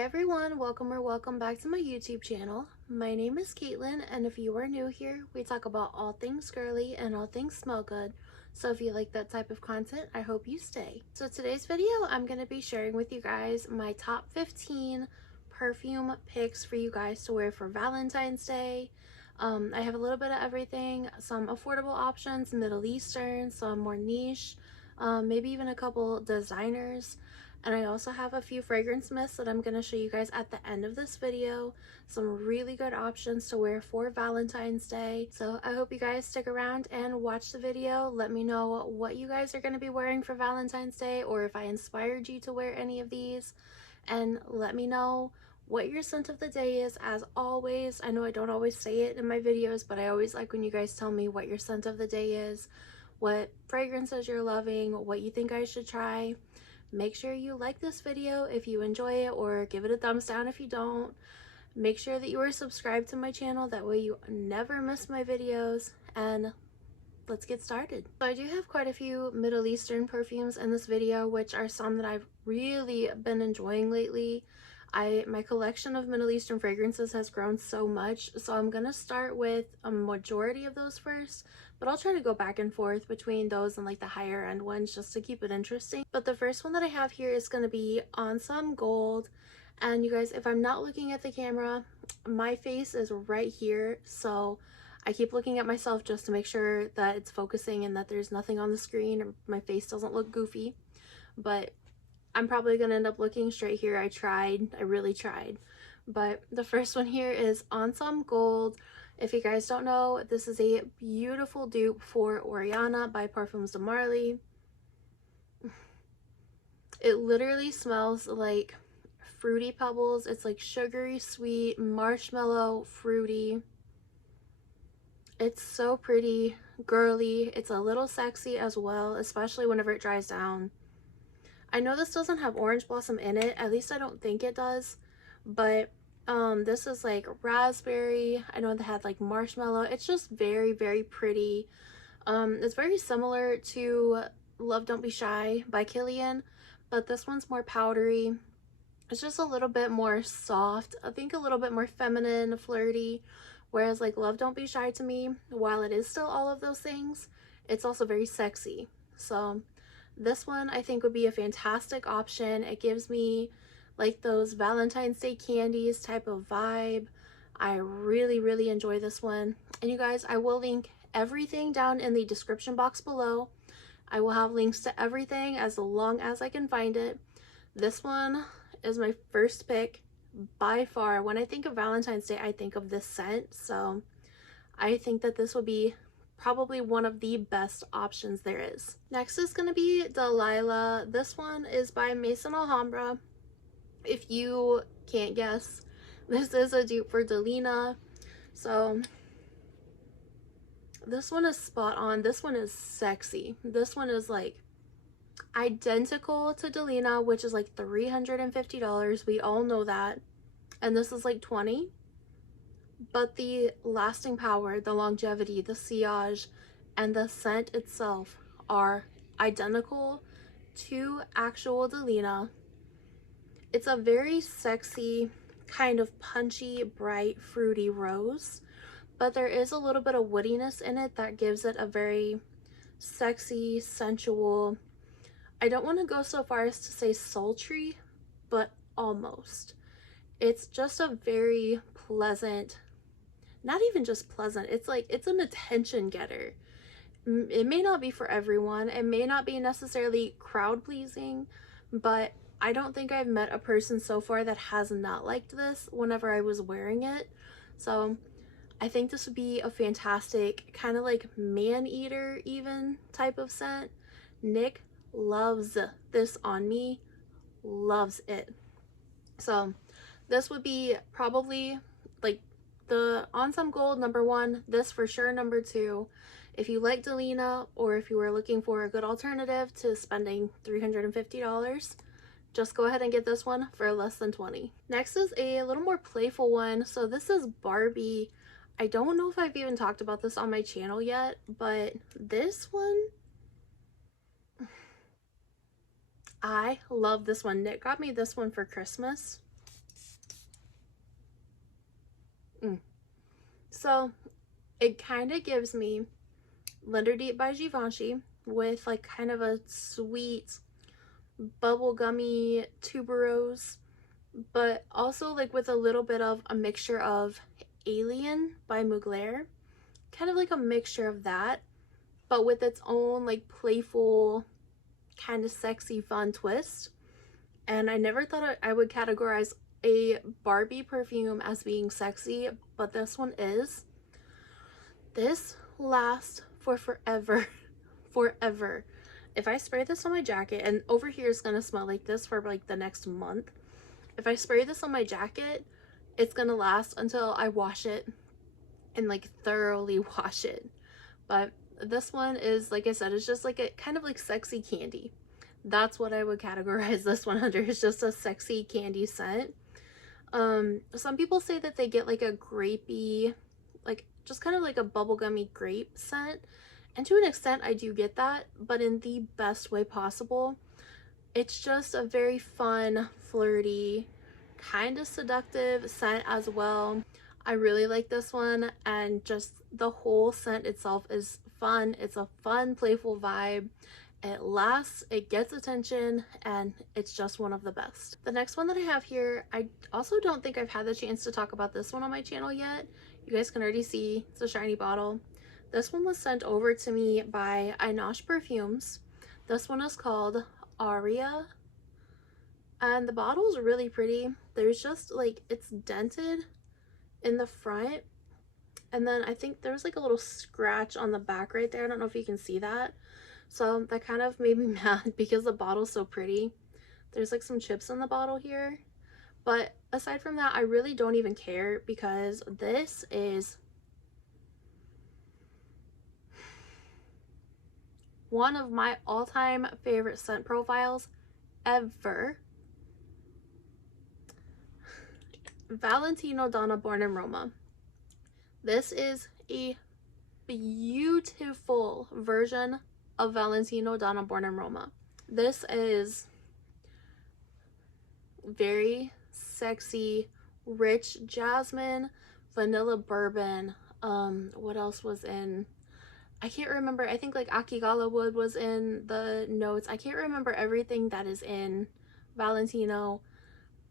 everyone, welcome back to my YouTube channel. My name is Caitlin, and if you are new here, we talk about all things girly and all things smell good. So if you like that type of content, I hope you stay. So today's video, I'm going to be sharing with you guys my top 15 perfume picks for you guys to wear for Valentine's Day. I have a little bit of everything, some affordable options, Middle Eastern, some more niche, maybe even a couple designers. And I also have a few fragrance mists that I'm going to show you guys at the end of this video. Some really good options to wear for Valentine's Day. So I hope you guys stick around and watch the video. Let me know what you guys are going to be wearing for Valentine's Day, or if I inspired you to wear any of these. And let me know what your scent of the day is. As always, I know I don't always say it in my videos, but I always like when you guys tell me what your scent of the day is, what fragrances you're loving, what you think I should try. Make sure you like this video if you enjoy it, or give it a thumbs down if you don't. Make sure that you are subscribed to my channel, that way you never miss my videos, and let's get started. So I do have quite a few Middle Eastern perfumes in this video, which are some that I've really been enjoying lately. My collection of Middle Eastern fragrances has grown so much, so I'm gonna start with a majority of those first, but I'll try to go back and forth between those and like the higher end ones just to keep it interesting. But the first one that I have here is gonna be Ensemble Gold. And you guys, if I'm not looking at the camera, my face is right here, so I keep looking at myself just to make sure that it's focusing and that there's nothing on the screen or my face doesn't look goofy. But I'm probably gonna end up looking straight here. I really tried. But the first one here is Ensemble Gold. If you guys don't know, this is a beautiful dupe for Oriana by Parfums de Marly. It literally smells like fruity pebbles. It's like sugary sweet, marshmallow, fruity. It's so pretty, girly. It's a little sexy as well, especially whenever it dries down. I know this doesn't have orange blossom in it, at least I don't think it does, but this is like raspberry. I know they had like marshmallow. It's just very, very pretty. It's very similar to Love Don't Be Shy by Kilian, but this one's more powdery. It's just a little bit more soft, I think a little bit more feminine, flirty, whereas like Love Don't Be Shy to me, while it is still all of those things, it's also very sexy. So this one I think would be a fantastic option. It gives me like those Valentine's Day candies type of vibe. I really enjoy this one. And you guys, I will link everything down in the description box below. I will have links to everything as long as I can find it. This one is my first pick by far. When I think of Valentine's Day, I think of this scent. So I think that this would be probably one of the best options there is. Next is going to be Delilah. This one is by Maison Alhambra. If you can't guess, this is a dupe for Delina. So this one is spot on. This one is sexy. This one is like identical to Delina, which is like $350. We all know that. And this is like $20. But the lasting power, the longevity, the sillage, and the scent itself are identical to actual Delina. It's a very sexy, kind of punchy, bright, fruity rose, but there is a little bit of woodiness in it that gives it a very sexy, sensual, I don't want to go so far as to say sultry, but almost. It's just a very pleasant, not even just pleasant, it's like it's an attention getter. It may not be for everyone, it may not be necessarily crowd pleasing, but I don't think I've met a person so far that has not liked this whenever I was wearing it. So I think this would be a fantastic kind of like man-eater even type of scent. Nick loves this on me, loves it. So this would be probably like the Ensemble Gold #1, this for sure #2. If you like Delina, or if you were looking for a good alternative to spending $350, just go ahead and get this one for less than $20. Next is a little more playful one. So this is Barbie. I don't know if I've even talked about this on my channel yet, but this one, I love this one. Nick got me this one for Christmas. So it kind of gives me Linder Deep by Givenchy with like kind of a sweet bubblegummy tuberose, but also like with a little bit of a mixture of Alien by Mugler, kind of like a mixture of that, but with its own like playful, kind of sexy, fun twist. And I never thought I would categorize a Barbie perfume as being sexy, but this one is. This lasts for forever. Forever. If I spray this on my jacket, and over here is gonna smell like this for like the next month. If I spray this on my jacket, it's gonna last until I wash it and like thoroughly wash it. But this one is, like I said, it's just like a kind of like sexy candy. That's what I would categorize this one under. It's just a sexy candy scent. Some people say that they get like a grapey, like just kind of like a bubblegummy grape scent. And to an extent, I do get that, but in the best way possible. It's just a very fun, flirty, kind of seductive scent as well. I really like this one, and just the whole scent itself is fun. It's a fun, playful vibe. It lasts, it gets attention, and it's just one of the best. The next one that I have here, I also don't think I've had the chance to talk about this one on my channel yet. You guys can already see it's a shiny bottle. This one was sent over to me by Ainash Perfumes. This one is called Aria, and the bottle is really pretty. There's just like, it's dented in the front, and then I think there's like a little scratch on the back right there. I don't know if you can see that. So that kind of made me mad because the bottle's so pretty. There's like some chips in the bottle here, but aside from that, I really don't even care, because this is one of my all-time favorite scent profiles ever. Valentino Donna Born in Roma. This is a beautiful version of Valentino Donna Born in Roma. This is very sexy, rich jasmine, vanilla bourbon. What else was in? I can't remember. I think like Akigala wood was in the notes. I can't remember everything that is in Valentino,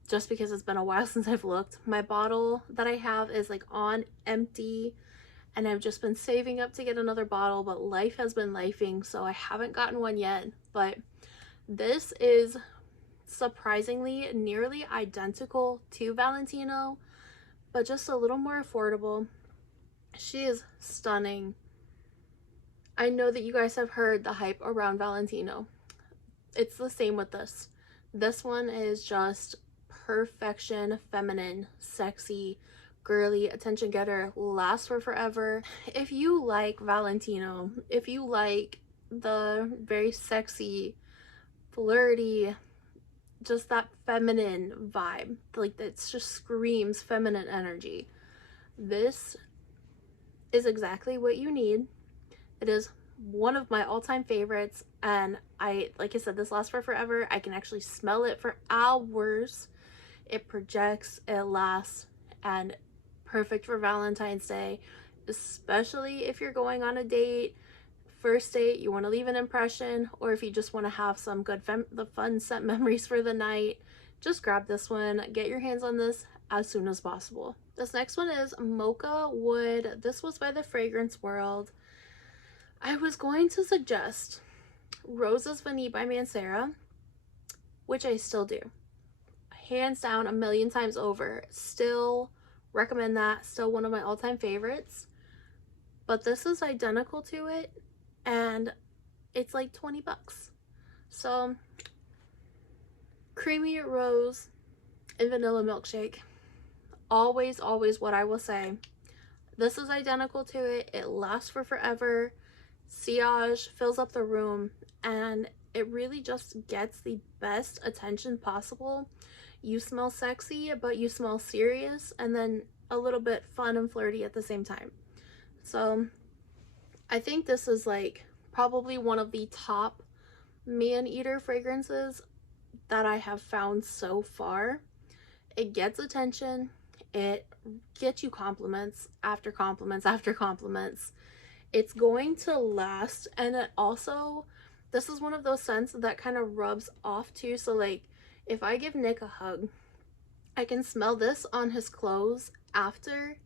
just because it's been a while since I've looked. My bottle that I have is like on empty, and I've just been saving up to get another bottle, but life has been lifing, so I haven't gotten one yet. But this is surprisingly nearly identical to Valentino, but just a little more affordable. She is stunning. I know that you guys have heard the hype around Valentino. It's the same with this. This one is just perfection, feminine, sexy, girly, attention getter, lasts for forever. If you like Valentino, if you like the very sexy, flirty, just that feminine vibe, like it just screams feminine energy, this is exactly what you need. It is one of my all-time favorites, and like I said, this lasts for forever. I can actually smell it for hours. It projects, it lasts, and perfect for Valentine's Day, especially if you're going on a date, first date, you want to leave an impression, or if you just want to have some good fun scent memories for the night. Just grab this one, get your hands on this as soon as possible. This next one is Mocha Wood. This was by the Fragrance World. I was going to suggest Roses Vanille by Mancera, which I still do. Hands down, a million times over. Still recommend that. Still one of my all-time favorites. But this is identical to it, and it's like 20 bucks. So, creamy rose and vanilla milkshake. Always, always what I will say. This is identical to it. It lasts for forever. Sillage fills up the room, and it really just gets the best attention possible. You smell sexy, but you smell serious, and then a little bit fun and flirty at the same time. So I think this is like probably one of the top man-eater fragrances that I have found so far. It gets attention, it gets you compliments after compliments after compliments. It's going to last, and it also, this is one of those scents that kind of rubs off too. So like if I give Nick a hug, I can smell this on his clothes after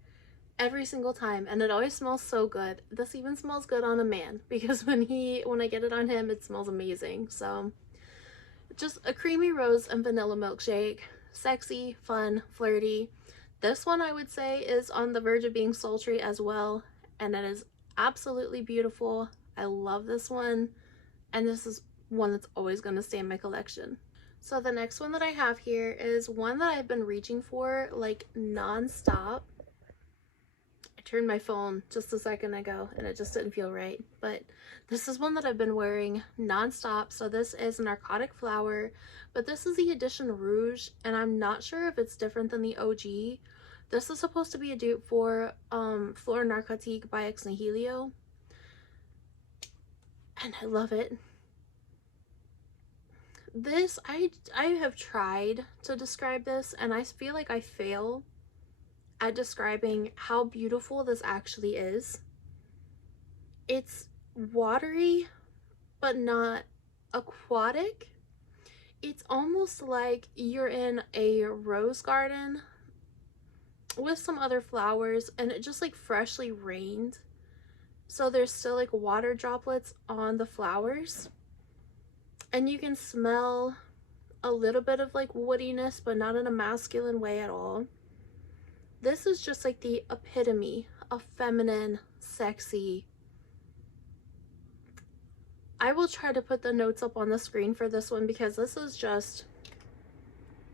every single time, and it always smells so good. This even smells good on a man, because when I get it on him, it smells amazing. So just a creamy rose and vanilla milkshake, sexy, fun, flirty. This one I would say is on the verge of being sultry as well, and it is absolutely beautiful. I love this one, and this is one that's always going to stay in my collection. So the next one that I have here is one that I've been reaching for like non-stop. I turned my phone just a second ago and it just didn't feel right, but this is one that I've been wearing non-stop. So this is Narcotic Flower, but this is the edition Rouge, and I'm not sure if it's different than the OG. This is supposed to be a dupe for Fleur Narcotique by Ex Nihilo, and I love it. This, I have tried to describe this, and I feel like I fail at describing how beautiful this actually is. It's watery, but not aquatic. It's almost like you're in a rose garden with some other flowers, and it just like freshly rained. So there's still like water droplets on the flowers. And you can smell a little bit of like woodiness, but not in a masculine way at all. This is just like the epitome of feminine, sexy. I will try to put the notes up on the screen for this one, because this is just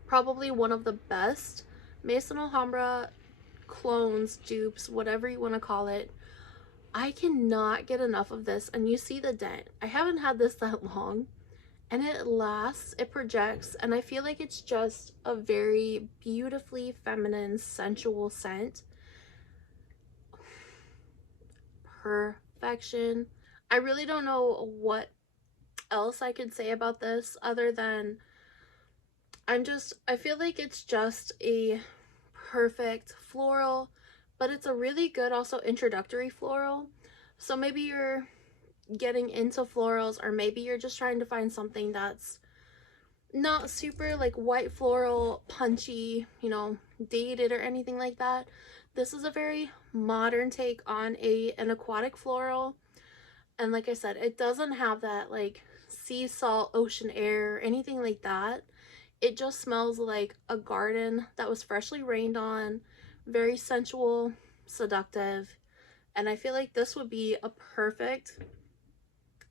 probably one of the best Maison Alhambra clones, dupes, whatever you want to call it. I cannot get enough of this, and you see the dent. I haven't had this that long, and it lasts, it projects, and I feel like it's just a very beautifully feminine, sensual scent. Perfection. I really don't know what else I could say about this other than I feel like it's just a perfect floral, but it's a really good also introductory floral. So maybe you're getting into florals, or maybe you're just trying to find something that's not super like white floral, punchy, you know, dated or anything like that. This is a very modern take on an aquatic floral, and like I said, it doesn't have that like sea salt, ocean air, or anything like that. It just smells like a garden that was freshly rained on, very sensual, seductive, and I feel like this would be a perfect,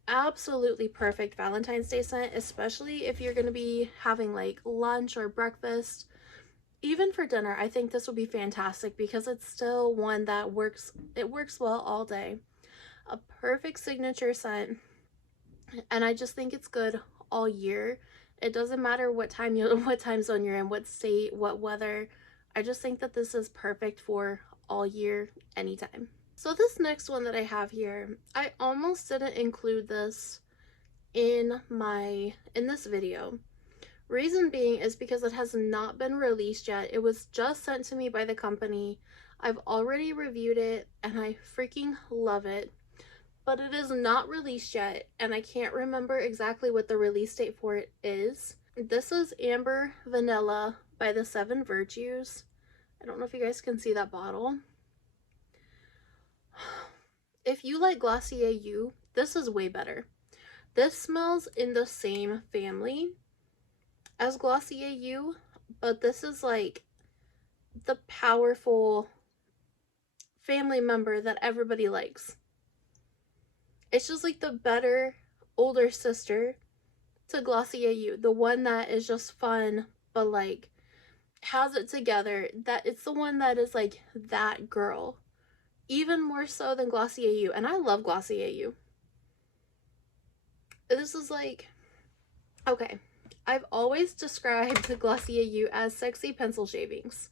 absolutely perfect Valentine's Day scent, especially if you're going to be having like lunch or breakfast. Even for dinner, I think this would be fantastic, because it's still one that works well all day. A perfect signature scent, and I just think it's good all year. It doesn't matter what time zone you're in, what state, what weather. I just think that this is perfect for all year, anytime. So this next one that I have here, I almost didn't include this in this video. Reason being is because it has not been released yet. It was just sent to me by the company. I've already reviewed it and I freaking love it, but it is not released yet, and I can't remember exactly what the release date for it is. This is Amber Vanilla by the Seven Virtues. I don't know if you guys can see that bottle. If you like Glossier You, this is way better. This smells in the same family as Glossier You, but this is like the powerful family member that everybody likes. It's just like the better older sister to Glossier You, the one that is just fun, but like has it together. That it's the one that is like that girl, even more so than Glossier You, and I love Glossier You. This is like, okay, I've always described the Glossier You as sexy pencil shavings.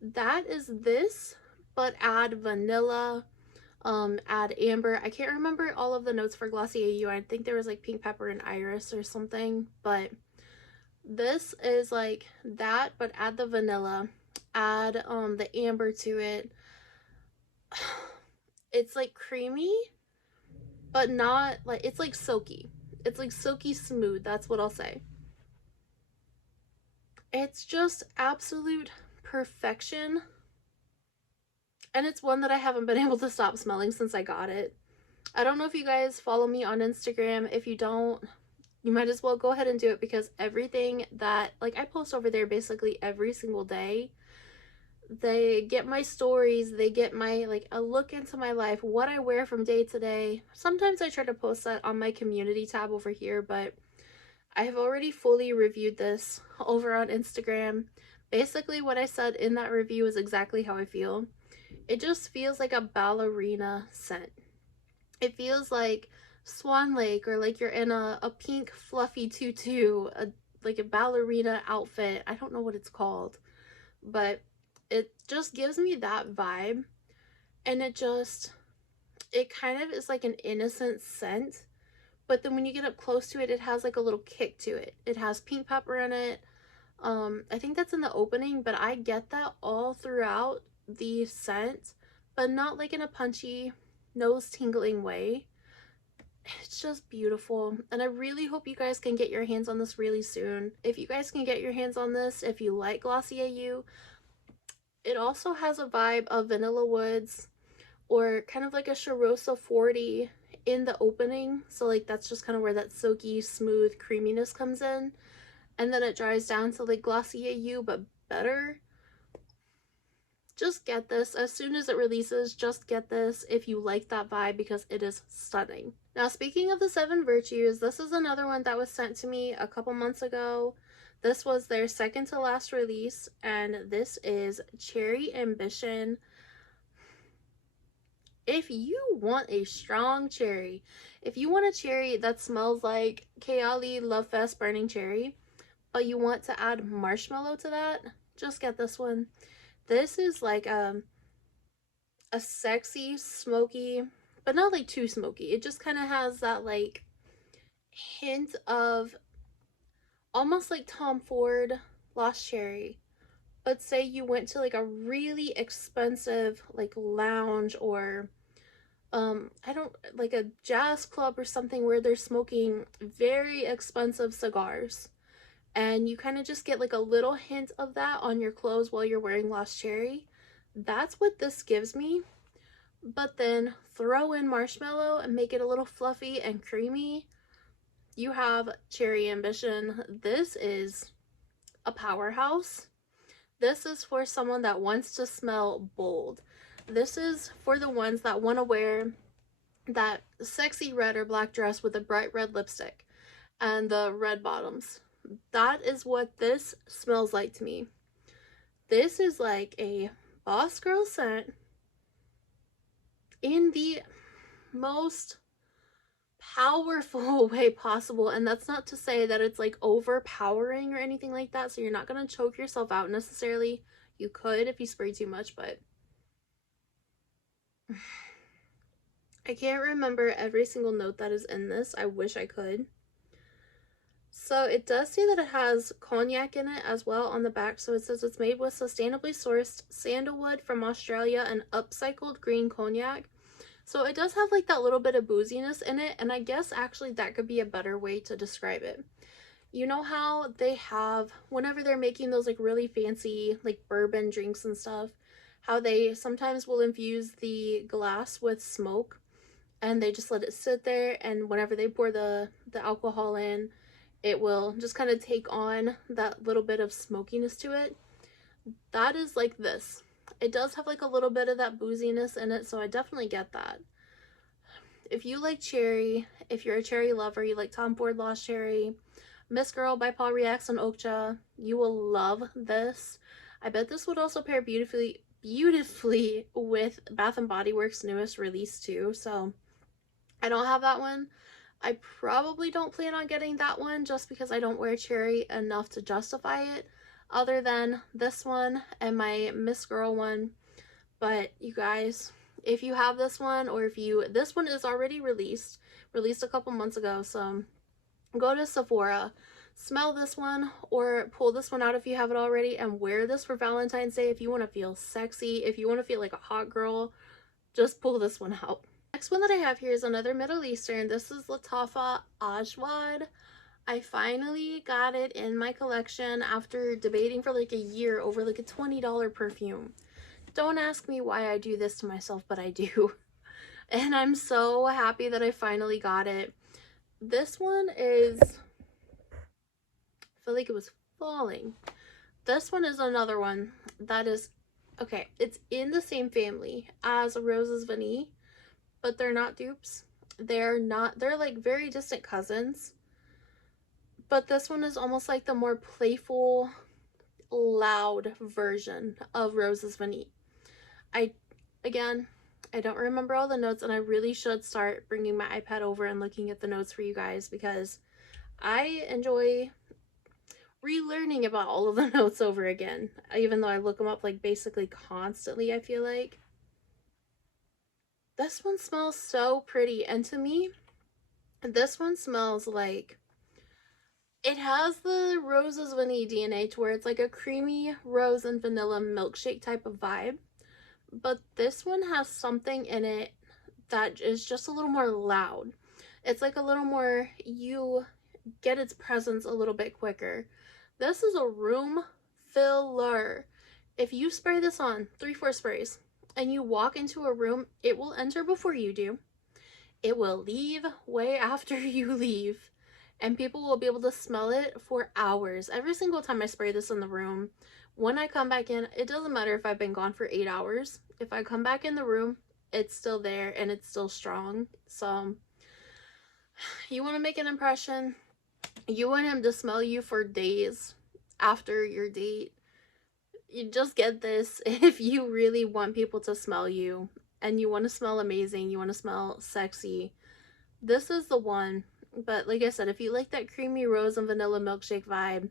That is this, but add vanilla, add amber. I can't remember all of the notes for Glossier You. I think there was like pink pepper and iris or something, but this is like that, but add the vanilla. add the amber to it. It's like creamy, but not like, it's like silky. It's like silky smooth, that's what I'll say. It's just absolute perfection. And it's one that I haven't been able to stop smelling since I got it. I don't know if you guys follow me on Instagram. If you don't, you might as well go ahead and do it, because everything that, like, I post over there basically every single day. They get my stories, they get my, like, a look into my life, what I wear from day to day. Sometimes I try to post that on my community tab over here, but I have already fully reviewed this over on Instagram. Basically, what I said in that review is exactly how I feel. It just feels like a ballerina scent. It feels like Swan Lake, or like you're in a pink fluffy tutu, like a ballerina outfit. I don't know what it's called, but it just gives me that vibe. And it kind of is like an innocent scent, but then when you get up close to it, it has like a little kick to it. It has pink pepper in it. I think that's in the opening, but I get that all throughout the scent, but not like in a punchy, nose tingling way. It's just beautiful, and I really hope you guys can get your hands on this really soon. If you guys can get your hands on this, if you like Glossier You, it also has a vibe of Vanilla Woods, or kind of like a Charosa 40 in the opening. So like that's just kind of where that silky smooth creaminess comes in, and then it dries down to like Glossier You but better. Just get this as soon as it releases. Just get this if you like that vibe, because it is stunning. Now, speaking of the 7 Virtues, this is another one that was sent to me a couple months ago. This was their second to last release, and this is Cherry Ambition. If you want a strong cherry, if you want a cherry that smells like Kayali Love Fest Burning Cherry, but you want to add marshmallow to that, just get this one. This is like a sexy, smoky, but not like too smoky. It just kind of has that like hint of almost like Tom Ford Lost Cherry. But say you went to like a really expensive like lounge, or I don't, like a jazz club or something where they're smoking very expensive cigars, and you kind of just get like a little hint of that on your clothes while you're wearing Lost Cherry. That's what this gives me. But then throw in marshmallow and make it a little fluffy and creamy. You have Cherry Ambition. This is a powerhouse. This is for someone that wants to smell bold. This is for the ones that want to wear that sexy red or black dress with a bright red lipstick and the red bottoms. That is what this smells like to me. This is like a boss girl scent in the most powerful way possible. And that's not to say that it's like overpowering or anything like that, so you're not going to choke yourself out necessarily. You could if you spray too much, but I can't remember every single note that is in this. I wish I could. So it does say that it has cognac in it as well on the back. So it says it's made with sustainably sourced sandalwood from Australia and upcycled green cognac. So it does have like that little bit of booziness in it, and I guess actually that could be a better way to describe it. You know how they have, whenever they're making those like really fancy like bourbon drinks and stuff, how they sometimes will infuse the glass with smoke and they just let it sit there, and whenever they pour the alcohol in, it will just kind of take on that little bit of smokiness to it. That is like this. It does have like a little bit of that booziness in it, so I definitely get that. If you like cherry, if you're a cherry lover, you like Tom Ford Lost Cherry, Miss Girl by Paul Reacts on Okja, you will love this. I bet this would also pair beautifully with Bath & Body Works' newest release too. So I don't have that one. I probably don't plan on getting that one just because I don't wear cherry enough to justify it, other than this one and my Miss Girl one. But you guys, if you have this one, or if you, this one is already released a couple months ago, so go to Sephora, smell this one or pull this one out if you have it already and wear this for Valentine's Day. If you want to feel sexy, if you want to feel like a hot girl, just pull this one out. Next one that I have here is another Middle Eastern. This is Latafa Ajwad. I finally got it in my collection after debating for like a year over like a $20 perfume. Don't ask me why I do this to myself, but I do. And I'm so happy that I finally got it. This one is, I feel like it was falling. This one is another one that is, okay, it's in the same family as Rose's Vanille, but they're not dupes. They're like very distant cousins. But this one is almost like the more playful, loud version of Rose's Vanille. Again, I don't remember all the notes, and I really should start bringing my iPad over and looking at the notes for you guys, because I enjoy relearning about all of the notes over again, even though I look them up like basically constantly, I feel like. This one smells so pretty, and to me, this one smells like, it has the Rose's Vanille DNA to where it's like a creamy rose and vanilla milkshake type of vibe. But this one has something in it that is just a little more loud. It's like a little more, you get its presence a little bit quicker. This is a room filler. If you spray this on 3-4 sprays and you walk into a room, it will enter before you do. It will leave way after you leave. And people will be able to smell it for hours. Every single time I spray this in the room, when I come back in, it doesn't matter if I've been gone for 8 hours. If I come back in the room, it's still there and it's still strong. So, you want to make an impression. You want him to smell you for days after your date. You just get this if you really want people to smell you and you want to smell amazing, you want to smell sexy. This is the one. But like I said, if you like that creamy rose and vanilla milkshake vibe,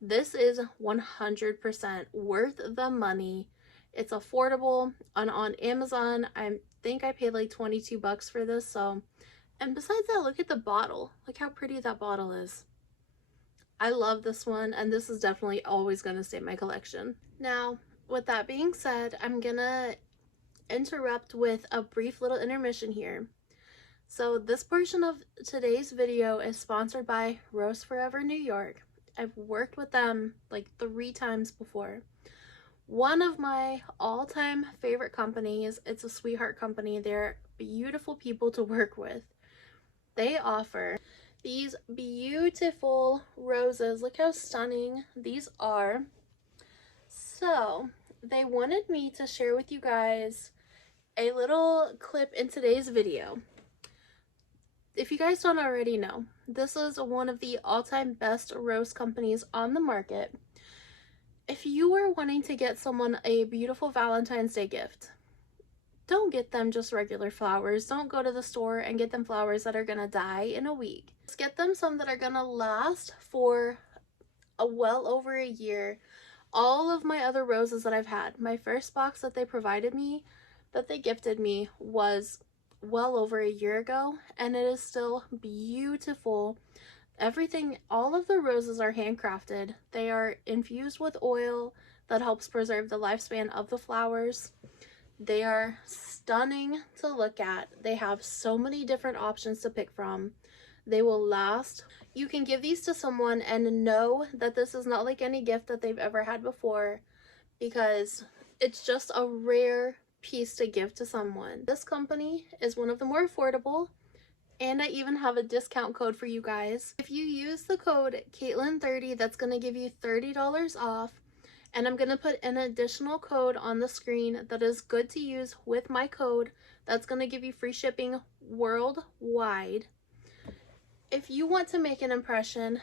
this is 100% worth the money. It's affordable. On Amazon, I think I paid like 22 bucks for this. So, and besides that, look at the bottle. Look how pretty that bottle is. I love this one, and this is definitely always going to stay in my collection. Now, with that being said, I'm gonna interrupt with a brief little intermission here. So this portion of today's video is sponsored by Rose Forever New York. I've worked with them like 3 times before. One of my all-time favorite companies. It's a sweetheart company. They're beautiful people to work with. They offer these beautiful roses. Look how stunning these are. So they wanted me to share with you guys a little clip in today's video. If you guys don't already know, this is one of the all-time best rose companies on the market. If you are wanting to get someone a beautiful Valentine's Day gift, don't get them just regular flowers. Don't go to the store and get them flowers that are gonna die in a week. Just get them some that are gonna last for well over a year. All of my other roses that I've had, my first box that they provided me, that they gifted me, was well over a year ago, and it is still beautiful. Everything, all of the roses are handcrafted. They are infused with oil that helps preserve the lifespan of the flowers. They are stunning to look at. They have so many different options to pick from. They will last. You can give these to someone and know that this is not like any gift that they've ever had before, because it's just a rare piece to give to someone. This company is one of the more affordable, and I even have a discount code for you guys. If you use the code Caitlin30, that's going to give you $30 off, and I'm going to put an additional code on the screen that is good to use with my code. That's going to give you free shipping worldwide. If you want to make an impression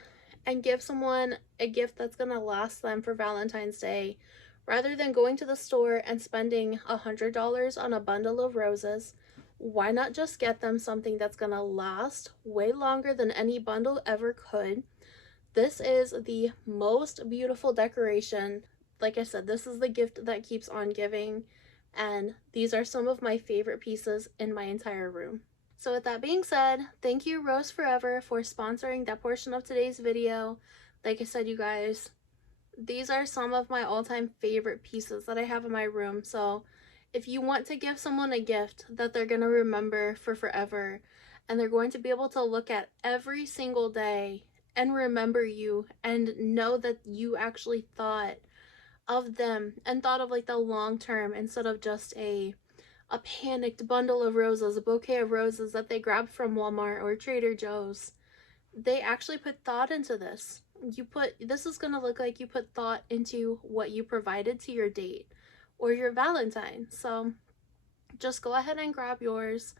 and give someone a gift that's going to last them for Valentine's Day, rather than going to the store and spending $100 on a bundle of roses, why not just get them something that's gonna last way longer than any bundle ever could? This is the most beautiful decoration. Like I said, this is the gift that keeps on giving, and these are some of my favorite pieces in my entire room. So with that being said, thank you Rose Forever for sponsoring that portion of today's video. Like I said, you guys, these are some of my all-time favorite pieces that I have in my room. So if you want to give someone a gift that they're going to remember for forever, and they're going to be able to look at every single day and remember you and know that you actually thought of them and thought of like the long term instead of just a panicked bundle of roses, a bouquet of roses that they grabbed from Walmart or Trader Joe's. They actually put thought into this. This is going to look like you put thought into what you provided to your date or your Valentine. So just go ahead and grab yours.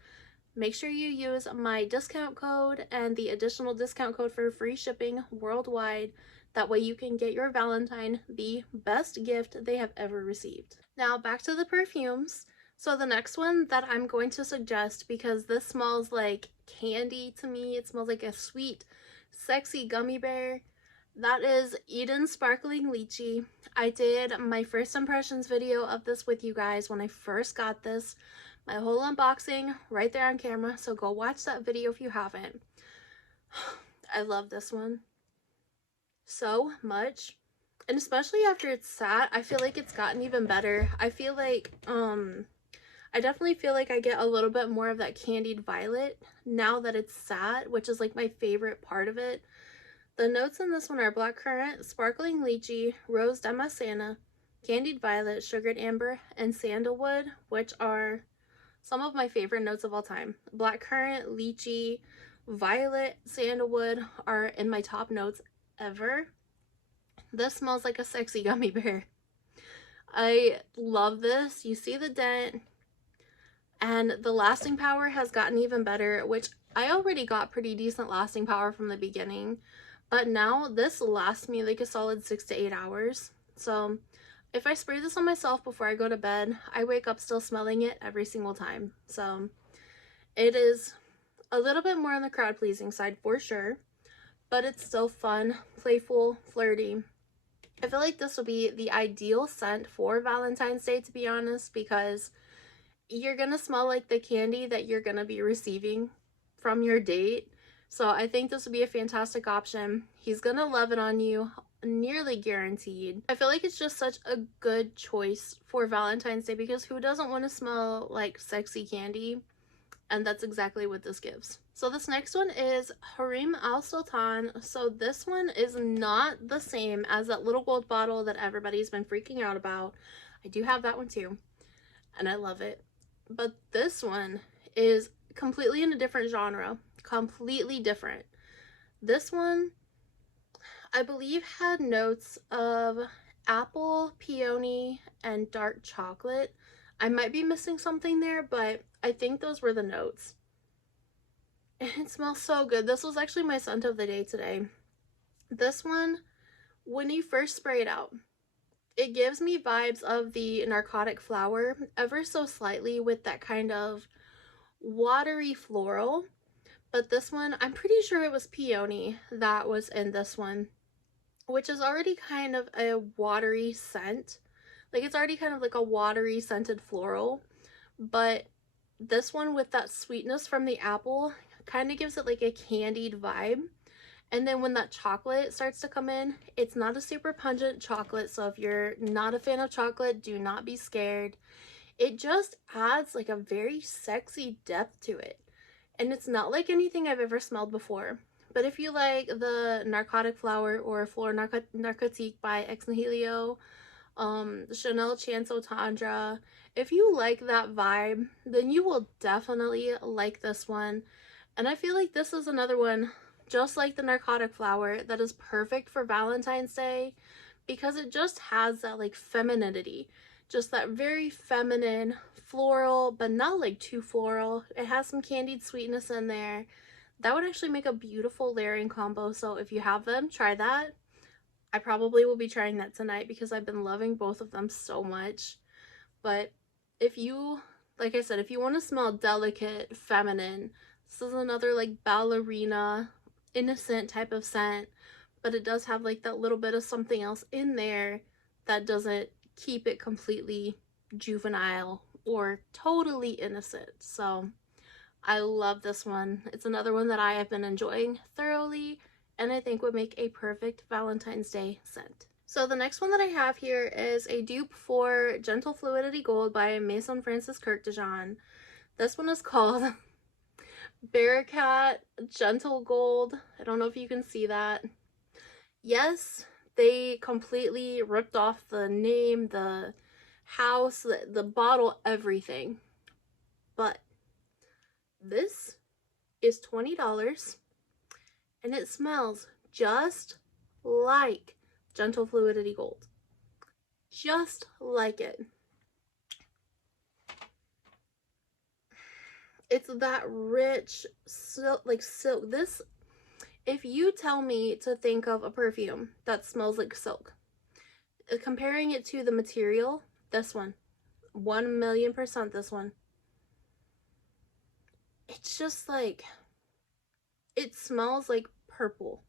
Make sure you use my discount code and the additional discount code for free shipping worldwide. That way you can get your Valentine the best gift they have ever received. Now back to the perfumes. So the next one that I'm going to suggest, because this smells like candy to me, it smells like a sweet, sexy gummy bear, that is Eden Sparkling Lychee. I did my first impressions video of this with you guys when I first got this. My whole unboxing right there on camera, so go watch that video if you haven't. I love this one so much. And especially after it's sat, I feel like it's gotten even better. I feel like, I definitely feel like I get a little bit more of that candied violet now that it's sat, which is like my favorite part of it. The notes in this one are blackcurrant, sparkling lychee, rose damascena, candied violet, sugared amber, and sandalwood, which are some of my favorite notes of all time. Blackcurrant, lychee, violet, sandalwood are in my top notes ever. This smells like a sexy gummy bear. I love this. You see the dent, and the lasting power has gotten even better, which I already got pretty decent lasting power from the beginning, but now this lasts me like a solid 6 to 8 hours. So if I spray this on myself before I go to bed, I wake up still smelling it every single time. So it is a little bit more on the crowd pleasing side for sure, but it's still fun, playful, flirty. I feel like this will be the ideal scent for Valentine's Day, to be honest, because you're gonna smell like the candy that you're gonna be receiving from your date. So I think this would be a fantastic option. He's gonna love it on you, nearly guaranteed. I feel like it's just such a good choice for Valentine's Day, because who doesn't want to smell like sexy candy? And that's exactly what this gives. So this next one is Harem Al Sultan. So this one is not the same as that little gold bottle that everybody's been freaking out about. I do have that one too, and I love it. But this one is completely in a different genre. Completely different. This one, I believe, had notes of apple, peony, and dark chocolate. I might be missing something there, but I think those were the notes. And it smells so good. This was actually my scent of the day today. This one, when you first spray it out, it gives me vibes of the narcotic flower ever so slightly, with that kind of watery floral. But this one, I'm pretty sure it was peony that was in this one, which is already kind of a watery scent. Like, it's already kind of like a watery scented floral, but this one with that sweetness from the apple kind of gives it like a candied vibe. And then when that chocolate starts to come in, it's not a super pungent chocolate, so if you're not a fan of chocolate, do not be scared. It just adds like a very sexy depth to it. And it's not like anything I've ever smelled before. But if you like the Narcotic Flower or Flor Narcotique by Ex Nihilo, Chanel Chanso Tandra, if you like that vibe, then you will definitely like this one. And I feel like this is another one, just like the Narcotic Flower, that is perfect for Valentine's Day, because it just has that like femininity, just that very feminine floral, but not like too floral. It has some candied sweetness in there. That would actually make a beautiful layering combo. So if you have them, try that. I probably will be trying that tonight because I've been loving both of them so much. But if you, like I said, if you want to smell delicate, feminine, this is another like ballerina, innocent type of scent, but it does have like that little bit of something else in there that doesn't keep it completely juvenile or totally innocent. So I love this one. It's another one that I have been enjoying thoroughly and I think would make a perfect Valentine's Day scent. So the next one that I have here is a dupe for Gentle Fluidity Gold by Maison Francis Kurk de Jean. This one is called Bearcat Gentle Gold. I don't know if you can see that. Yes, they completely ripped off the name, the house, the bottle, everything. But this is $20 and it smells just like Gentle Fluidity Gold. Just like it. It's that rich silk, like silk. This, if you tell me to think of a perfume that smells like silk, comparing it to the material, this one, 1,000,000% this one. It's just like, it smells like purple,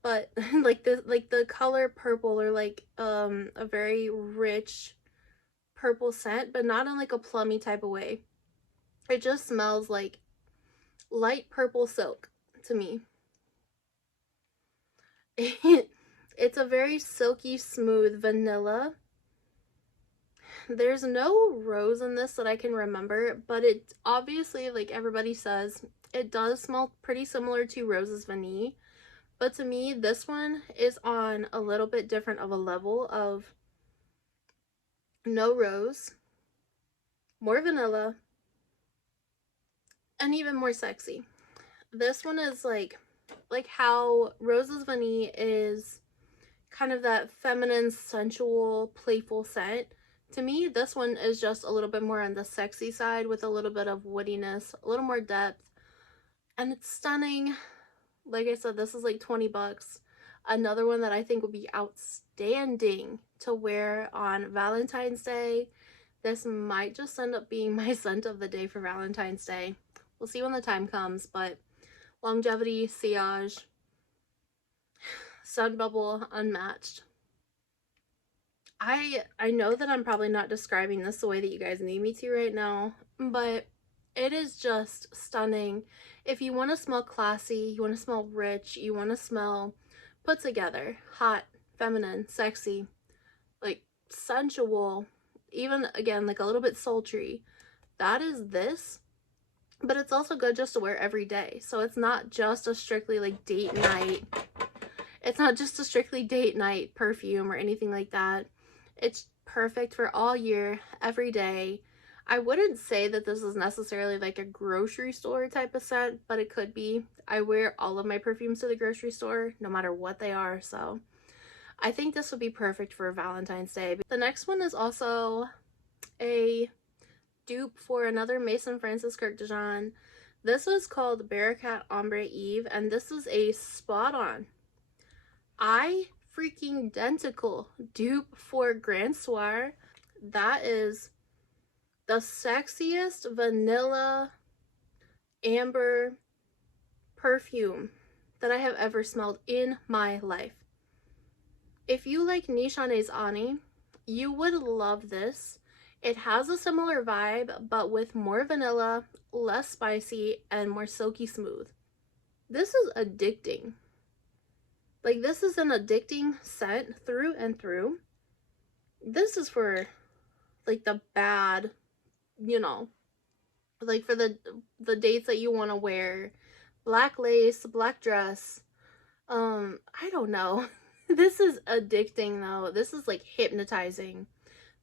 but like the color purple, or like a very rich purple scent, but not in like a plummy type of way. It just smells like light purple silk to me. It's a very silky smooth vanilla. There's no rose in this that I can remember, but it obviously, like everybody says, it does smell pretty similar to Rose's Vanille. But to me, this one is on a little bit different of a level of no rose, more vanilla, and even more sexy. This one is like how Rose's Vanille is kind of that feminine, sensual, playful scent. To me, this one is just a little bit more on the sexy side with a little bit of woodiness, a little more depth, and it's stunning. Like I said, this is like 20 bucks. Another one that I think would be outstanding to wear on Valentine's Day. This might just end up being my scent of the day for Valentine's Day. We'll see when the time comes, but longevity, sillage, sun bubble, unmatched. I know that I'm probably not describing this the way that you guys need me to right now, but it is just stunning. If you want to smell classy, you want to smell rich, you want to smell put together, hot, feminine, sexy, like sensual, even again like a little bit sultry, that is this. But it's also good just to wear every day. So it's not just a strictly like date night. It's not just a strictly date night perfume or anything like that. It's perfect for all year, every day. I wouldn't say that this is necessarily like a grocery store type of scent, but it could be. I wear all of my perfumes to the grocery store, no matter what they are, so I think this would be perfect for Valentine's Day. The next one is also a dupe for another Maison Francis Kurk de Jean. This is called Bearcat Ombre Eve, and this is a spot on, freaking identical dupe for Grand Soir. That is the sexiest vanilla amber perfume that I have ever smelled in my life. If you like Nichane's Ani, you would love this. It has a similar vibe, but with more vanilla, less spicy, and more silky smooth. This is addicting. Like, this is an addicting scent through and through. This is for, like, the bad, you know, like for the dates that you want to wear. Black lace, black dress. I don't know. This is addicting, though. This is, like, hypnotizing.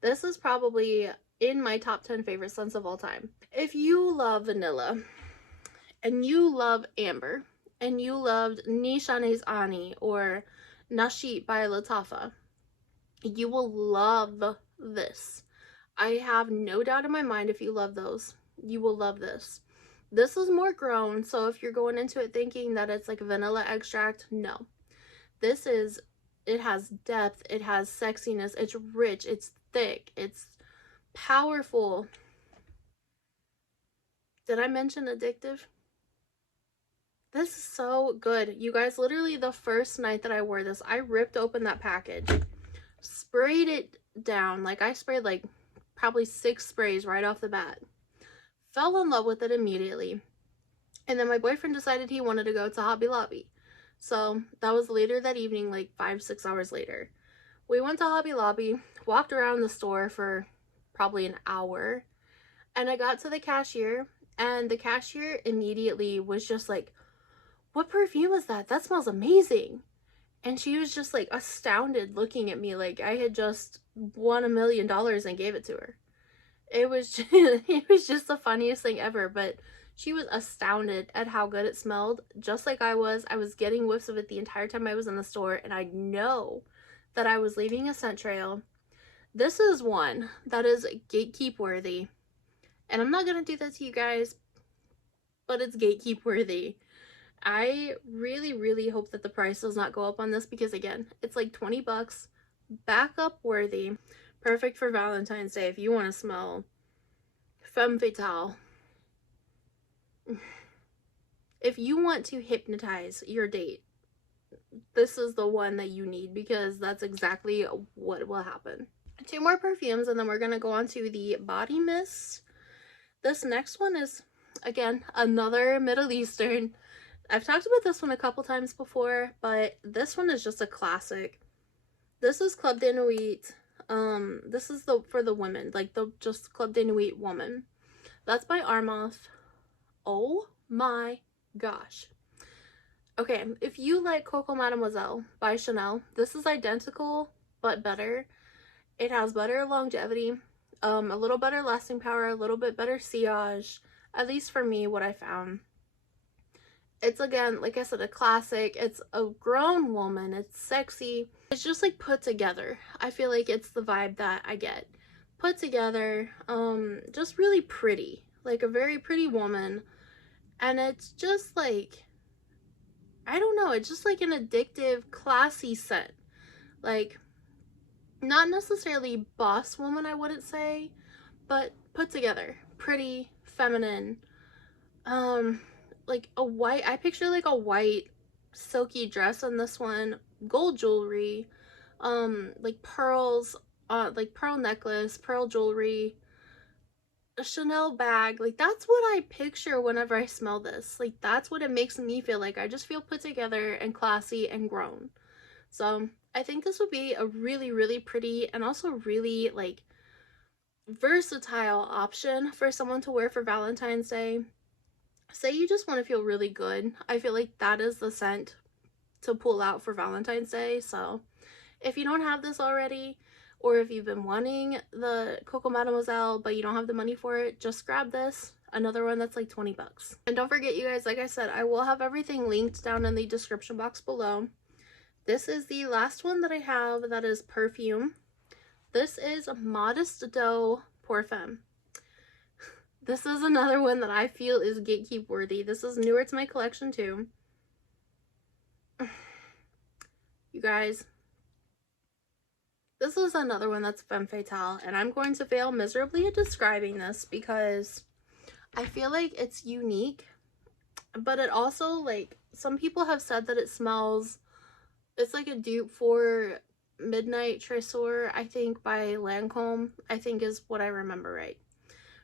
This is probably in my top 10 favorite scents of all time. If you love vanilla, and you love amber, and you loved Nichane's Ani or Nashit by Lattafa, you will love this. I have no doubt in my mind, if you love those, you will love this. This is more grown, so if you're going into it thinking that it's like vanilla extract, no. This is, it has depth, it has sexiness, it's rich, it's thick, it's powerful. Did I mention addictive? This is so good. You guys, literally the first night that I wore this, I ripped open that package, sprayed it down. Like, I sprayed like probably 6 sprays right off the bat. fell in love with it immediately. And then my boyfriend decided he wanted to go to Hobby Lobby. So that was later that evening, like 5-6 hours later. We went to Hobby Lobby, walked around the store for probably an hour, and I got to the cashier, and the cashier immediately was just like, "What perfume is that? That smells amazing." And she was just like astounded looking at me like I had just won $1 million and gave it to her. It was just, it was just the funniest thing ever, but she was astounded at how good it smelled, just like I was. I was getting whiffs of it the entire time I was in the store, and I know that I was leaving a scent trail. This is one that is gatekeep worthy, and I'm not gonna do that to you guys, but it's gatekeep worthy. I really hope that the price does not go up on this, because again, it's like 20 bucks, backup worthy, perfect for Valentine's Day if you want to smell femme fatale. If you want to hypnotize your date, this is the one that you need, because that's exactly what will happen. 2 more perfumes, and then we're gonna go on to the body mist. This next one is, again, another Middle Eastern. I've talked about this one a couple times before, but this one is just a classic. This is Club de Nuit. This is for the women, like the just Club de Nuit woman. That's by Armaf. Oh my gosh. Okay, if you like Coco Mademoiselle by Chanel, this is identical but better. It has better longevity, a little better lasting power, a little bit better sillage, at least for me, what I found. It's, again, like I said, a classic. It's a grown woman. It's sexy. It's just like put together. I feel like it's the vibe that I get. Put together, just really pretty, like a very pretty woman. And it's just like, I don't know, it's just like an addictive, classy scent. Like, not necessarily boss woman, I wouldn't say, but put together, pretty, feminine. Like a white, I picture like a white silky dress on this one, gold jewelry, like pearls, like pearl necklace, pearl jewelry, a Chanel bag. Like, that's what I picture whenever I smell this. Like, that's what it makes me feel like. I just feel put together and classy and grown. So I think this would be a really pretty and also really like versatile option for someone to wear for Valentine's Day. Say you just want to feel really good. I feel like that is the scent to pull out for Valentine's Day. So if you don't have this already, or if you've been wanting the Coco Mademoiselle but you don't have the money for it, just grab this. Another one that's like 20 bucks. And don't forget, you guys, like I said, I will have everything linked down in the description box below. This is the last one that I have, that is Perfume. This is Modest Dough Parfum. This is another one that I feel is gatekeep worthy. This is newer to my collection too. You guys, this is another one that's femme fatale, and I'm going to fail miserably at describing this because I feel like it's unique, but it also, like, some people have said that it smells, it's like a dupe for Midnight Tresor, I think, by Lancome, I think is what I remember right.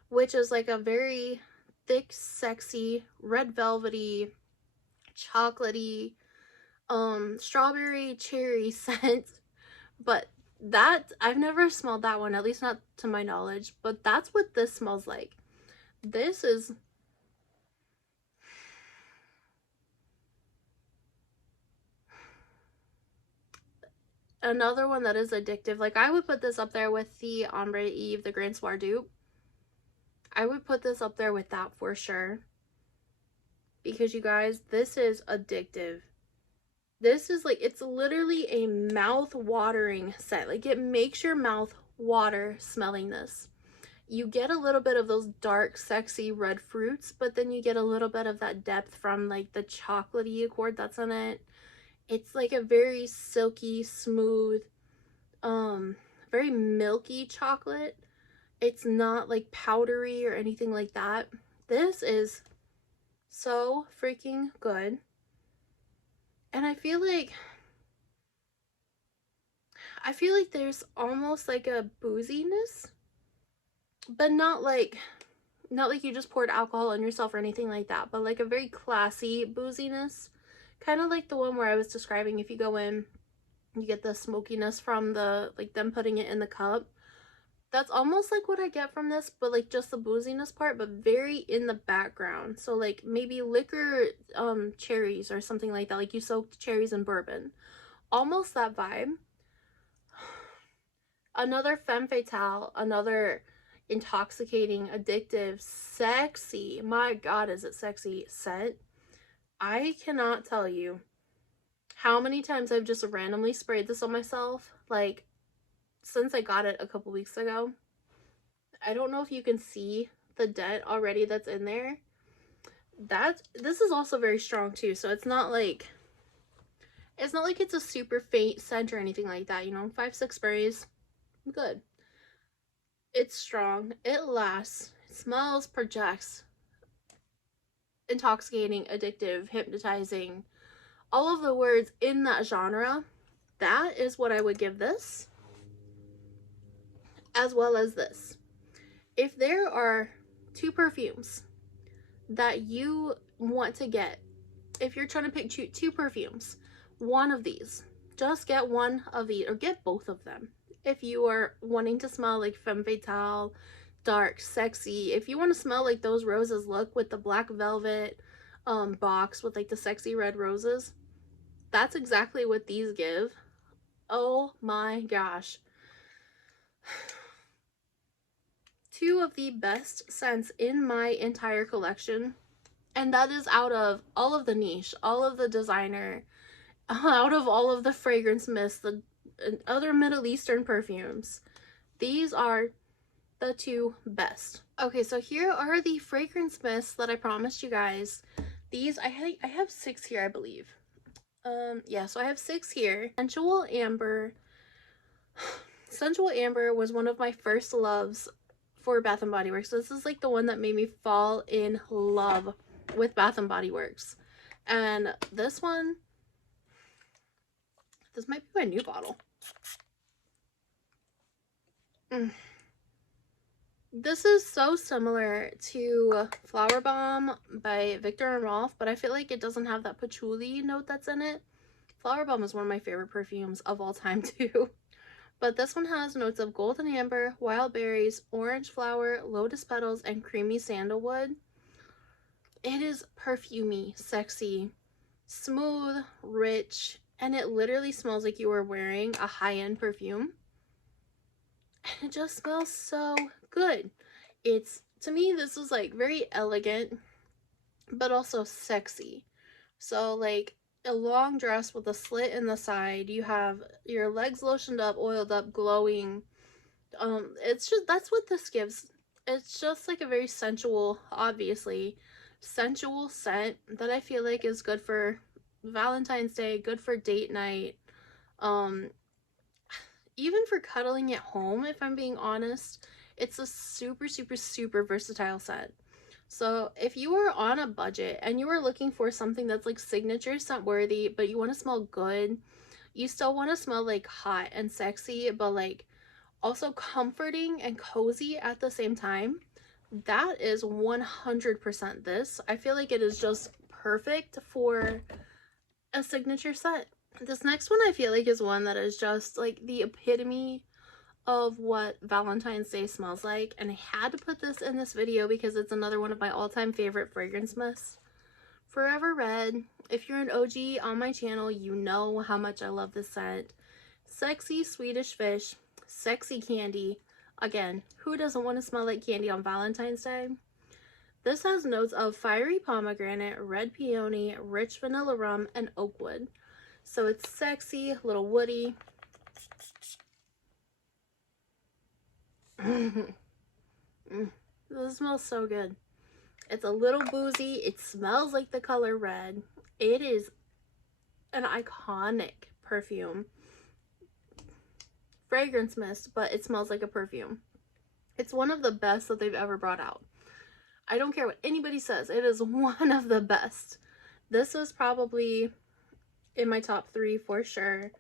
Which is like a very thick, sexy, red velvety, chocolatey, strawberry cherry scent. But that, I've never smelled that one, at least not to my knowledge, but that's what this smells like. This is another one that is addictive. Like, I would put this up there with the Ombre Eve, the Grand Soir dupe. I would put this up there with that for sure. Because, you guys, this is addictive. This is like, it's literally a mouth-watering scent. Like, it makes your mouth water smelling this. You get a little bit of those dark, sexy red fruits, but then you get a little bit of that depth from like the chocolatey accord that's in it. It's like a very silky, smooth, very milky chocolate. It's not like powdery or anything like that. This is so freaking good. And I feel like there's almost like a booziness, but not like, Not like you just poured alcohol on yourself or anything like that, but like a very classy booziness. Kind of like the one where I was describing. If you go in, you get the smokiness from the, like, them putting it in the cup. That's almost like what I get from this, but like just the booziness part, but very in the background. So like maybe liquor cherries or something like that. Like you soaked cherries in bourbon. Almost that vibe. Another femme fatale, another intoxicating, addictive, sexy, my god is it sexy scent. I cannot tell you how many times I've just randomly sprayed this on myself, like, since I got it a couple weeks ago. I don't know if you can see the dent already that's in there. This is also very strong too, so it's not like it's a super faint scent or anything like that, you know. 5-6 sprays, good. It's strong, it lasts, it smells, projects, intoxicating, addictive, hypnotizing, all of the words in that genre. That is what I would give this, as well as this. If there are 2 perfumes that you want to get, if you're trying to pick 2 perfumes, one of these, just get one of these, or get both of them. If you are wanting to smell like femme fatale, dark, sexy, if you want to smell like those roses look with the black velvet box with like the sexy red roses, that's exactly what these give. Oh my gosh. 2 of the best scents in my entire collection, and that is out of all of the niche, all of the designer, out of all of the fragrance mists, the other Middle Eastern perfumes. These are the 2 best. Okay, so here are the fragrance mists that I promised you guys. These, I have 6 here, I believe. Yeah, so I have 6 here. Sensual Amber. Sensual Amber was one of my first loves for Bath & Body Works. This is like the one that made me fall in love with Bath & Body Works. And this one, this might be my new bottle. This is so similar to Flower Bomb by Viktor and Rolf, but I feel like it doesn't have that patchouli note that's in it. Flower Bomb is one of my favorite perfumes of all time too. But this one has notes of golden amber, wild berries, orange flower, lotus petals, and creamy sandalwood. It is perfumey, sexy, smooth, rich, and it literally smells like you were wearing a high-end perfume. And it just smells so good. It's, to me, this is like very elegant, but also sexy. So like a long dress with a slit in the side, you have your legs lotioned up, oiled up, glowing. It's just, that's what this gives. It's just like a very sensual, obviously sensual scent that I feel like is good for Valentine's Day, good for date night, even for cuddling at home. If I'm being honest, it's a super versatile scent. So if you are on a budget and you are looking for something that's like signature scent worthy, but you want to smell good, you still want to smell like hot and sexy, but like also comforting and cozy at the same time, that is 100% this. I feel like it is just perfect for a signature scent. This next one I feel like is one that is just like the epitome of what Valentine's Day smells like, and I had to put this in this video because it's another one of my all-time favorite fragrance mists. Forever Red. If you're an OG on my channel, you know how much I love this scent. Sexy Swedish fish, sexy candy. Again, who doesn't want to smell like candy on Valentine's Day? This has notes of fiery pomegranate, red peony, rich vanilla rum, and oak wood. So it's sexy, a little woody. This smells so good. It's a little boozy. It smells like the color red. It is an iconic perfume. Fragrance mist, but it smells like a perfume. It's one of the best that they've ever brought out. I don't care what anybody says. It is one of the best. This is probably in my top 3 for sure.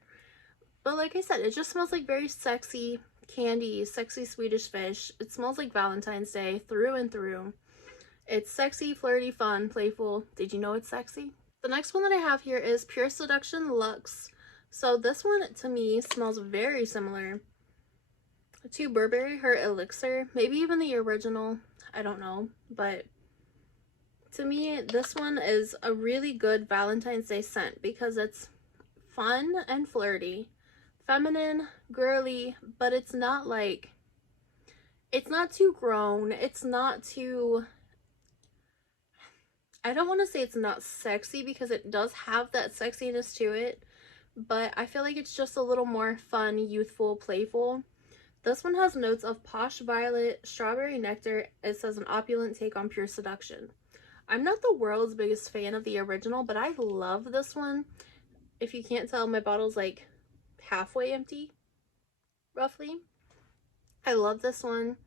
But like I said, it just smells like very sexy, candy, sexy Swedish fish. It smells like Valentine's Day through and through. It's sexy, flirty, fun, playful. Did you know it's sexy? The next one that I have here is Pure Seduction Luxe. So this one to me smells very similar to Burberry Her Elixir, maybe even the original, I don't know, but to me this one is a really good Valentine's Day scent because it's fun and flirty, feminine, girly, but it's not like, it's not too grown, it's not too, I don't want to say it's not sexy because it does have that sexiness to it, but I feel like it's just a little more fun, youthful, playful. This one has notes of posh violet, strawberry nectar. It says an opulent take on Pure Seduction. I'm not the world's biggest fan of the original, but I love this one. If you can't tell, my bottle's like halfway empty, roughly. I love this one.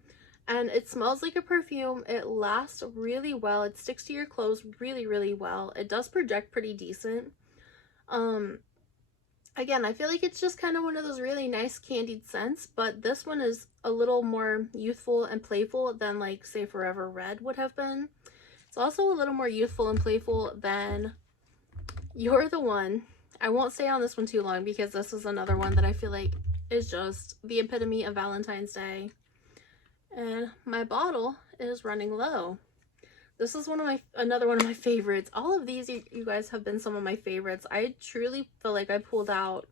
And it smells like a perfume. It lasts really well. It sticks to your clothes really, really well. It does project pretty decent. Again, I feel like it's just kind of one of those really nice candied scents, but this one is a little more youthful and playful than like say Forever Red would have been. It's also a little more youthful and playful than You're the One. I won't stay on this one too long because this is another one that I feel like is just the epitome of Valentine's Day. And my bottle is running low. This is another one of my favorites. All of these, you guys have been some of my favorites. I truly feel like I pulled out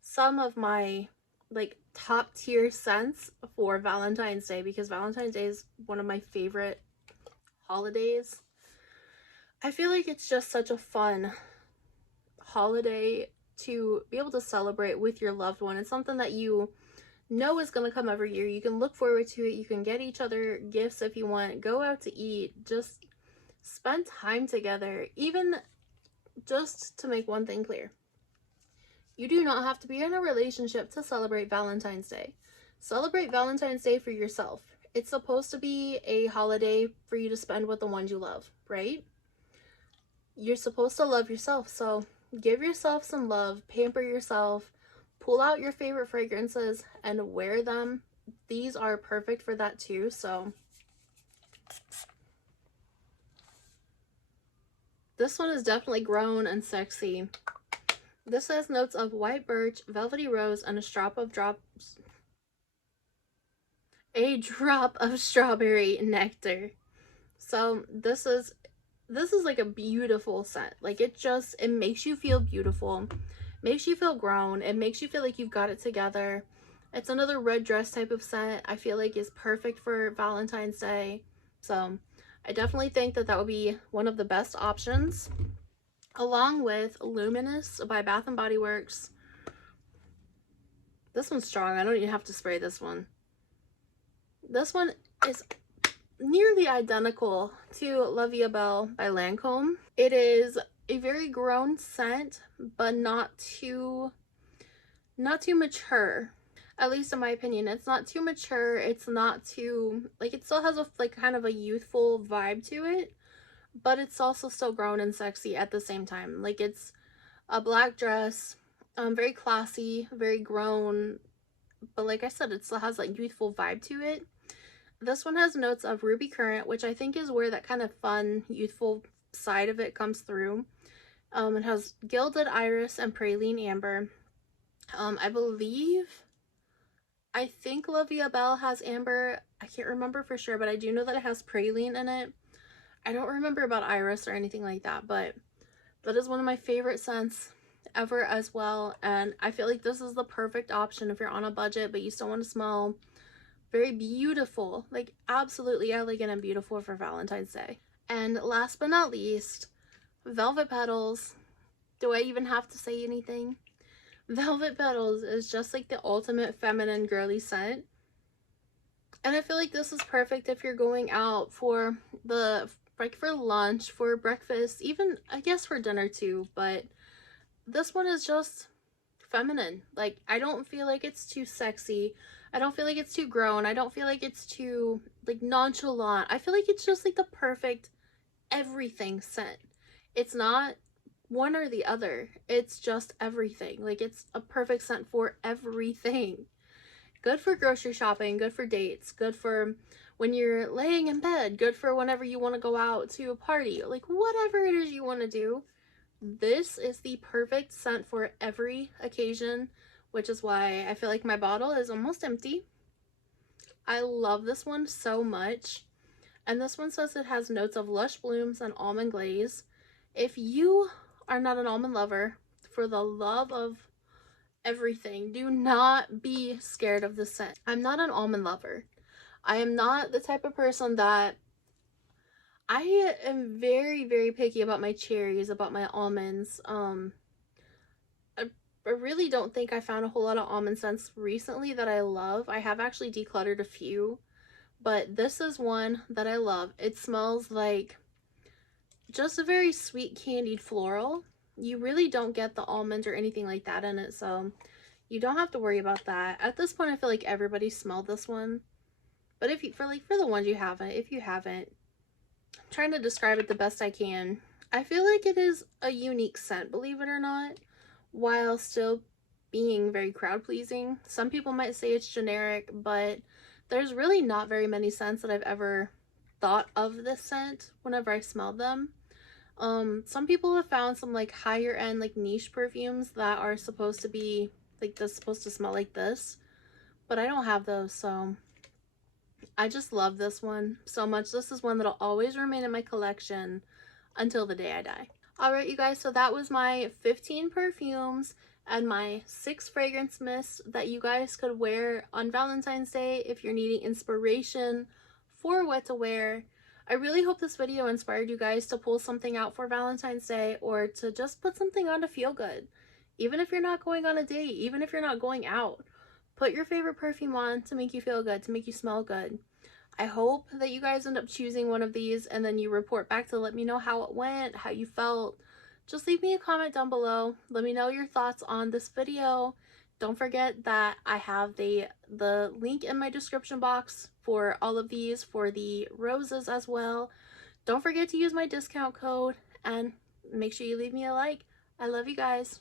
some of my like top tier scents for Valentine's Day because Valentine's Day is one of my favorite holidays. I feel like it's just such a fun holiday to be able to celebrate with your loved one. It's something that you know is going to come every year. You can look forward to it. You can get each other gifts if you want. Go out to eat. Just spend time together. Even just to make one thing clear, you do not have to be in a relationship to celebrate Valentine's Day. Celebrate Valentine's Day for yourself. It's supposed to be a holiday for you to spend with the ones you love, right? You're supposed to love yourself, so give yourself some love, pamper yourself, pull out your favorite fragrances and wear them. These are perfect for that too. So this one is definitely grown and sexy. This has notes of white birch, velvety rose, and a drop of strawberry nectar. So this is like a beautiful scent. Like it makes you feel beautiful. Makes you feel grown. It makes you feel like you've got it together. It's another red dress type of scent I feel like is perfect for Valentine's Day. So I definitely think that would be one of the best options, along with Luminous by Bath & Body Works. This one's strong. I don't even have to spray this one. This one is nearly identical to La Vie Belle by Lancome. It is a very grown scent, but not too mature. At least in my opinion, it's not too mature. It's not too, like, it still has a like kind of a youthful vibe to it, but it's also still grown and sexy at the same time. Like it's a black dress, very classy, very grown, but like I said, it still has like youthful vibe to it. This one has notes of ruby currant, which I think is where that kind of fun, youthful side of it comes through. It has gilded iris and praline amber. I think La Vie Belle has amber. I can't remember for sure, but I do know that it has praline in it. I don't remember about iris or anything like that, but that is one of my favorite scents ever as well. And I feel like this is the perfect option if you're on a budget, but you still want to smell very beautiful, like absolutely elegant and beautiful for Valentine's Day. And last but not least, Velvet Petals. Do I even have to say anything? Velvet Petals is just like the ultimate feminine girly scent. And I feel like this is perfect if you're going out for lunch, for breakfast, even I guess for dinner too, but this one is just feminine. Like I don't feel like it's too sexy. I don't feel like it's too grown. I don't feel like it's too like nonchalant. I feel like it's just like the perfect everything scent. It's not one or the other. It's just everything. Like it's a perfect scent for everything. Good for grocery shopping, good for dates, good for when you're laying in bed, good for whenever you want to go out to a party, like whatever it is you want to do. This is the perfect scent for every occasion, which is why I feel like my bottle is almost empty. I love this one so much. And this one says it has notes of lush blooms and almond glaze. If you are not an almond lover, for the love of everything, do not be scared of the scent. I'm not an almond lover. I am not the type of person that I am very, very picky about my cherries, about my almonds. I really don't think I found a whole lot of almond scents recently that I love. I have actually decluttered a few, but this is one that I love. It smells like just a very sweet candied floral. You really don't get the almonds or anything like that in it, so you don't have to worry about that. At this point, I feel like everybody smelled this one. But if you, for the ones you haven't, if you haven't, I'm trying to describe it the best I can. I feel like it is a unique scent, believe it or not, while still being very crowd pleasing. Some people might say it's generic, but there's really not very many scents that I've ever thought of this scent whenever I smelled them. Some people have found some like higher end like niche perfumes that are supposed to be like this, supposed to smell like this, but I don't have those, so I just love this one so much. This is one that'll always remain in my collection until the day I die. Alright, you guys, so that was my 15 perfumes and my 6 fragrance mists that you guys could wear on Valentine's Day if you're needing inspiration for what to wear. I really hope this video inspired you guys to pull something out for Valentine's Day, or to just put something on to feel good. Even if you're not going on a date, even if you're not going out, put your favorite perfume on to make you feel good, to make you smell good. I hope that you guys end up choosing one of these and then you report back to let me know how it went, how you felt. Just leave me a comment down below. Let me know your thoughts on this video. Don't forget that I have the link in my description box for all of these, for the roses as well. Don't forget to use my discount code, and make sure you leave me a like. I love you guys.